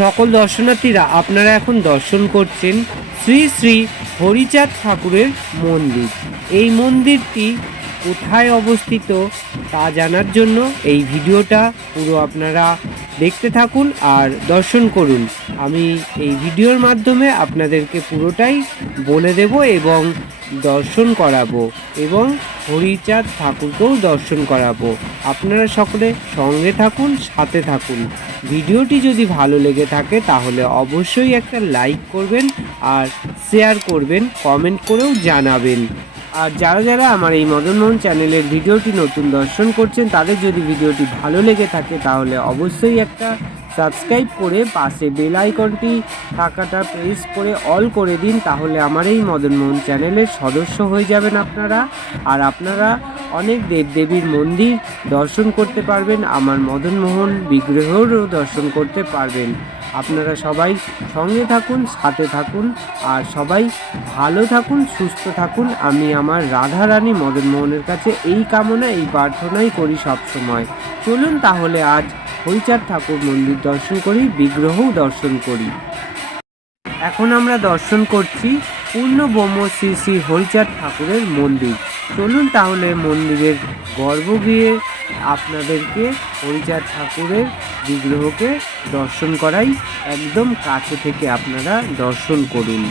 সকল দর্শনার্থীরা আপনারা এখন দর্শন করছেন শ্রী শ্রী হরিচাঁদ ঠাকুরের মন্দির। এই মন্দিরটি কোথায় অবস্থিত তা জানার জন্য এই ভিডিওটা পুরো আপনারা দেখতে থাকুন আর দর্শন করুন। আমি এই ভিডিওর মাধ্যমে আপনাদেরকে পুরোটাই বলে দেব এবং দর্শন করাবো এবং হরিচাঁদ ঠাকুরকেও দর্শন করাবো। আপনারা সকলে সঙ্গে থাকুন, সাথে থাকুন। ভিডিওটি যদি ভালো লেগে থাকে, তাহলে অবশ্যই একটা লাইক করবেন আর শেয়ার করবেন, কমেন্ট করেও জানাবেন। আর যারা যারা আমার এই মদন মোহন চ্যানেলের ভিডিওটি নতুন দর্শন করছেন, তাদের যদি ভিডিওটি ভালো লেগে থাকে, তাহলে অবশ্যই একটা সাবস্ক্রাইব করে পাশে বেল আইকনটি টাকাটা প্রেস করে অল করে দিন, তাহলে আমার এই মদনমোহন চ্যানেলের সদস্য হয়ে যাবেন আপনারা। আর আপনারা অনেক দেবদেবীর মন্দির দর্শন করতে পারবেন, আমার মদনমোহন বিগ্রহেরও দর্শন করতে পারবেন। আপনারা সবাই সঙ্গে থাকুন, সাথে থাকুন, আর সবাই ভালো থাকুন, সুস্থ থাকুন। আমি আমার রাধা রানী মদনমোহনের কাছে এই কামনা এই প্রার্থনাই করি সবসময়। চলুন তাহলে আজ হরিচাঁদ ঠাকুর মন্দির দর্শন করি, বিগ্রহও দর্শন করি। এখন আমরা দর্শন করছি পূর্ণ ব্রহ্ম শ্রী শ্রী হরিচাঁদ ঠাকুরের মন্দির। চলুন তাহলে মন্দিরের গর্ভগৃহে আপনাদেরকে হরিচাঁদ ঠাকুরের বিগ্রহকে দর্শন করাই, একদম কাছে থেকে আপনারা দর্শন করুন।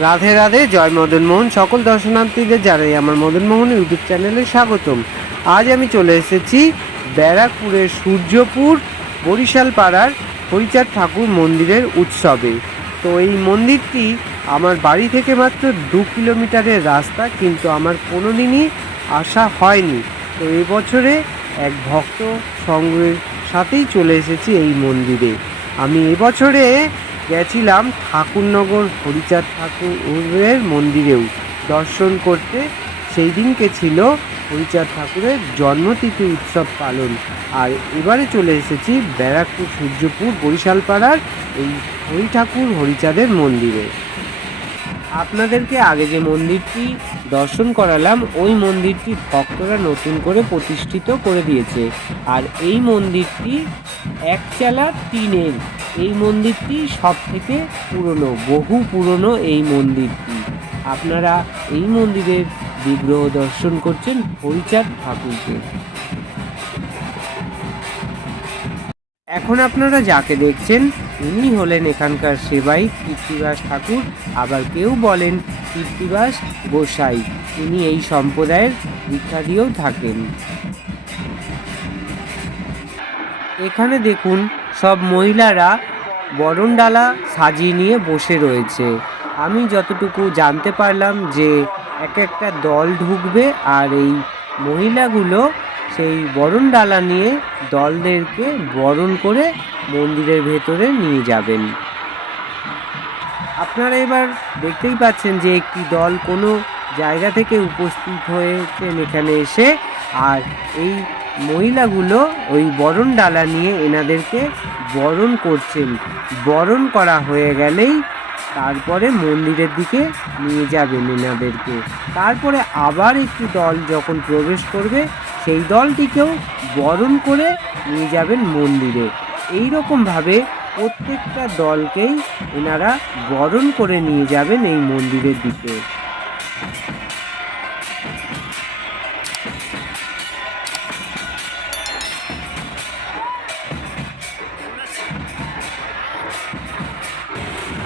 রাধে রাধে, জয় মদন মোহন। সকল দর্শনার্থীদের জানাই আমার মদন মোহন ইউটিউব চ্যানেলে স্বাগতম। আজ আমি চলে এসেছি ব্যারাকপুরের সূর্যপুর বরিশাল পাড়ার হরিচাঁদ ঠাকুর মন্দিরের উৎসবে। তো এই মন্দিরটি আমার বাড়ি থেকে মাত্র দু কিলোমিটারের রাস্তা, কিন্তু আমার কোনো দিনই আসা হয়নি। তো এবছরে এক ভক্ত সঙ্গের সাথেই চলে এসেছি এই মন্দিরে। আমি এবছরে গেছিলাম ঠাকুরনগর হরিচাঁদ ঠাকুরের মন্দিরেও দর্শন করতে। সেই দিনকে ছিল হরিচাঁদ ঠাকুরের জন্মতিথি উৎসব পালন। আর এবারে চলে এসেছি ব্যারাকপুর সূর্যপুর বরিশাল পাড়ার এই হরি ঠাকুর হরিচাঁদের মন্দিরে। আপনাদেরকে আগে যে মন্দিরটি দর্শন করালাম, ওই মন্দিরটি ভক্তরা নতুন করে প্রতিষ্ঠিত করে দিয়েছে। আর এই মন্দিরটি একচালা টিনের, এই মন্দিরটি সব থেকে পুরনো, বহু পুরনো এই মন্দিরটি। আপনারা এই মন্দিরের বিগ্রহ দর্শন করছেন হরিচাঁদ ঠাকুরকে। এখন আপনারা যাকে দেখছেন ইনি হলেন এখানকার সেবাই কীর্তিবাস ঠাকুর, আবার কেউ বলেন কীর্তিবাস গোসাই। তিনি এই সম্প্রদায়ের দীক্ষা দিয়েও থাকেন। এখানে দেখুন, সব মহিলারা বরণডালা সাজিয়ে নিয়ে বসে রয়েছে। আমি যতটুকু জানতে পারলাম যে এক একটা দল ঢুকবে আর এই মহিলাগুলো সেই বরণ ডালা নিয়ে দলদেরকে বরণ করে মন্দিরের ভেতরে নিয়ে যাবেন। আপনারা এবার দেখতেই পাচ্ছেন যে একটি দল কোনো জায়গা থেকে উপস্থিত হয়েছেন এখানে এসে, আর এই মহিলাগুলো ওই বরণ ডালা নিয়ে এনাদেরকে বরণ করছেন। বরণ করা হয়ে গেলেই তারপরে মন্দিরের দিকে নিয়ে যাবেন এনাদেরকে। তারপরে আবার একটি দল যখন প্রবেশ করবে সেই দলটিকেও বরণ করে নিয়ে যাবেন মন্দিরে। এই রকমভাবে প্রত্যেকটা দলকেই এনারা বরণ করে নিয়ে যাবেন এই মন্দিরের দিকে।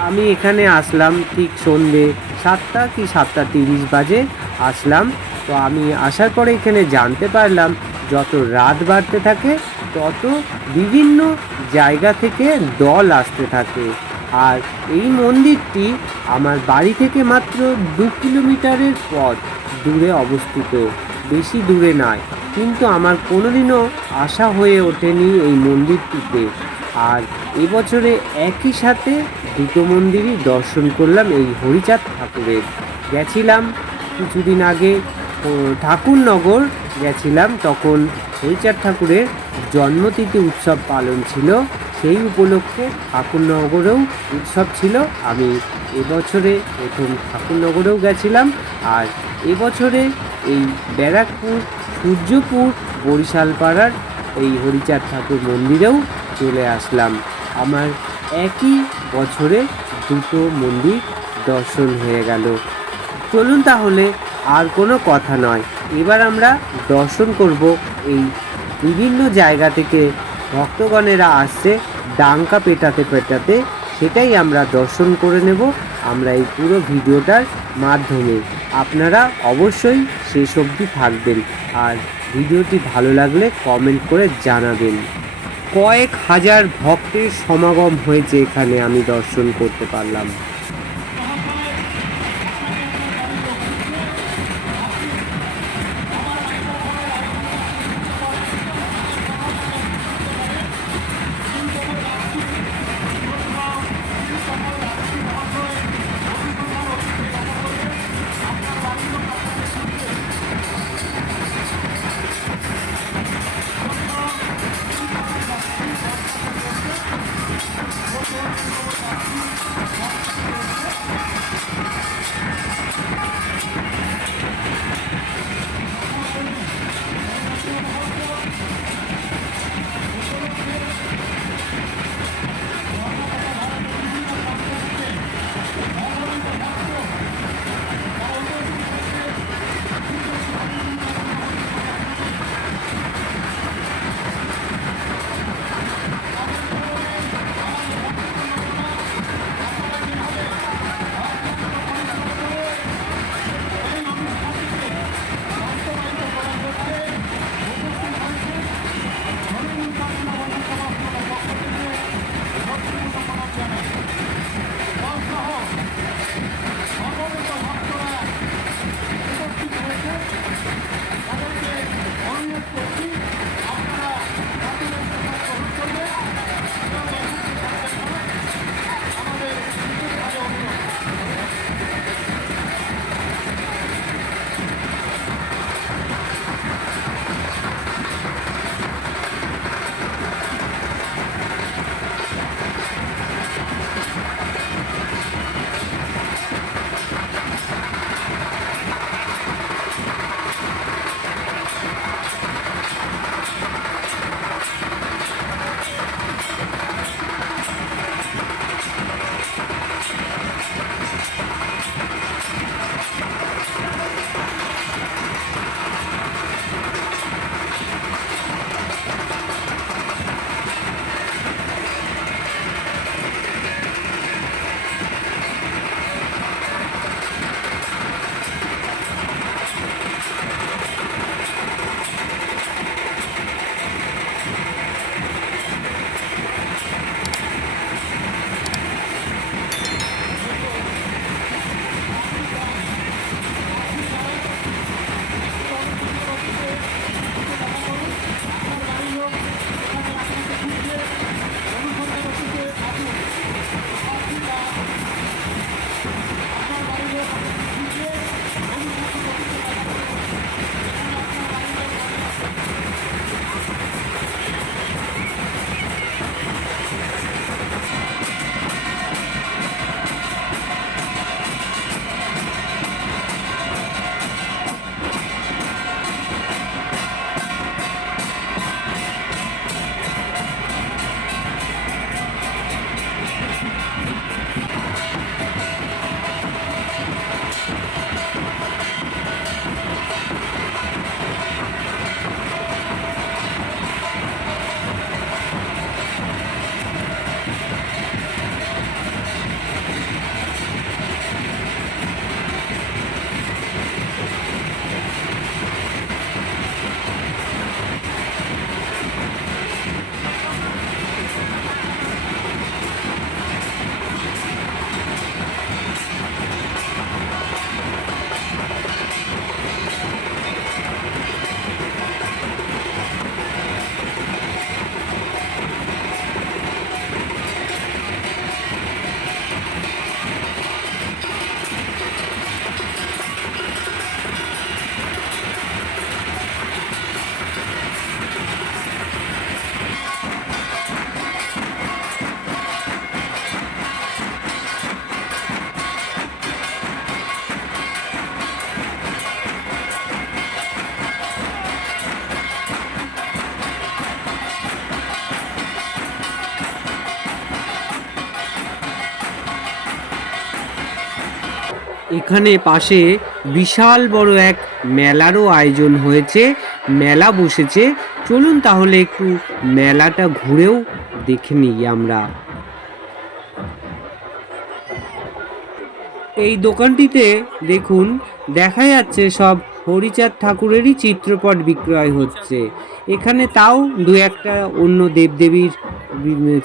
আমি এখানে আসলাম ঠিক সন্ধে সাতটা কি সাতটা তিরিশ বাজে, আসলাম। তো আমি আসার পরে এখানে জানতে পারলাম, যত রাত বাড়তে থাকে, তত বিভিন্ন জায়গা থেকে দল আসতে থাকে। আর এই মন্দিরটি আমার বাড়ি থেকে মাত্র দু কিলোমিটারের পথ দূরে অবস্থিত। বেশি দূরে নয়, কিন্তু আমার কোনোদিনও আশা হয়ে ওঠেনি এই মন্দিরটিতে। আর এবছরে একই সাথে দুটো মন্দিরই দর্শন করলাম এই হরিচাঁদ ঠাকুরের। গেছিলাম কিছুদিন আগে ঠাকুরনগর গেছিলাম তখন হরিচাঁদ ঠাকুরের জন্মতিথি উৎসব পালন ছিল। সেই উপলক্ষে ঠাকুরনগরেও উৎসব ছিল। আমি এবছরে প্রথম ঠাকুরনগরেও গেছিলাম। আর এবছরে এই ব্যারাকপুর, সূর্যপুর বরিশাল পাড়ার এই হরিচাঁদ ঠাকুর মন্দিরেও চলে আসলাম। আমার একই বছরে দুটো মন্দির দর্শন হয়ে গেল। চলুন তাহলে আর কোনো কথা নয়। এবার আমরা দর্শন করব এই বিভিন্ন জায়গা থেকে ভক্তগণেরা আসছে, ডাঙ্কা পেটাতে পেটাতে। সেটাই আমরা দর্শন করে নেব আমরা এই পুরো ভিডিওটার মাধ্যমে। আপনারা অবশ্যই শেষ অবধি থাকবেন আর ভিডিওটি ভালো লাগলে কমেন্ট করে জানাবেন। কয়েক হাজার ভক্তের সমাগম হয়েছে এখানে আমি দর্শন করতে পারলাম। এখানে পাশে বিশাল বড় এক মেলারও আয়োজন হয়েছে। মেলা বসেছে। চলুন তাহলে একটু মেলাটা ঘুরেও দেখে নিই আমরা। এই দোকানটিতে দেখুন, দেখা যাচ্ছে সব হরিচাঁদ ঠাকুরেরই চিত্রপট বিক্রয় হচ্ছে। এখানে তাও দু একটা অন্য দেবদেবীর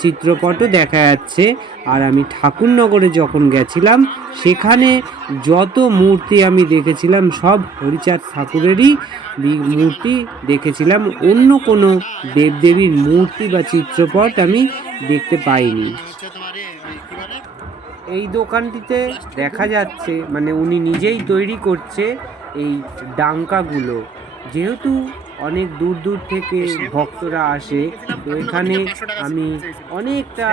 চিত্রপটও দেখা যাচ্ছে। আর আমি ঠাকুরনগরে যখন গেছিলাম, সেখানে যত মূর্তি আমি দেখেছিলাম, সব হরিচাঁদ ঠাকুরেরই মূর্তি দেখেছিলাম। অন্য কোনো দেবদেবীর মূর্তি বা চিত্রপট আমি দেখতে পাইনি। এই দোকানটিতে দেখা যাচ্ছে মানে উনি নিজেই তৈরি করছে এই ডাঙ্কাগুলো। যেহেতু অনেক দূর দূর থেকে ভক্তরা আসে। তো এখানে আমি অনেকটা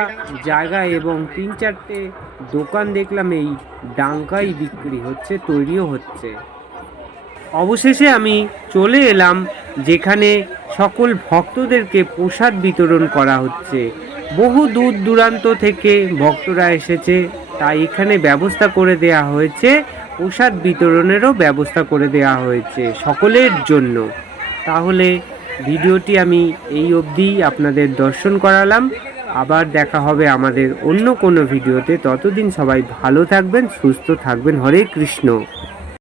জায়গা এবং তিন চারটে দোকান দেখলাম, এই ডাঙ্কাই বিক্রি হচ্ছে, তৈরিও হচ্ছে। অবশেষে আমি চলে এলাম, যেখানে সকল ভক্তদেরকে প্রসাদ বিতরণ করা হচ্ছে। বহু দূর দূরান্ত থেকে ভক্তরা এসেছে, তাই এখানে ব্যবস্থা করে দেয়া হয়েছে, প্রসাদ বিতরণেরও ব্যবস্থা করে দেয়া হয়েছে সকলের জন্য। তাহলে ভিডিওটি আমি এই অবধি আপনাদের দর্শন করালাম। আবার দেখা হবে আমাদের অন্য কোনো ভিডিওতে। ততদিন সবাই ভালো থাকবেন, সুস্থ থাকবেন। হরে কৃষ্ণ।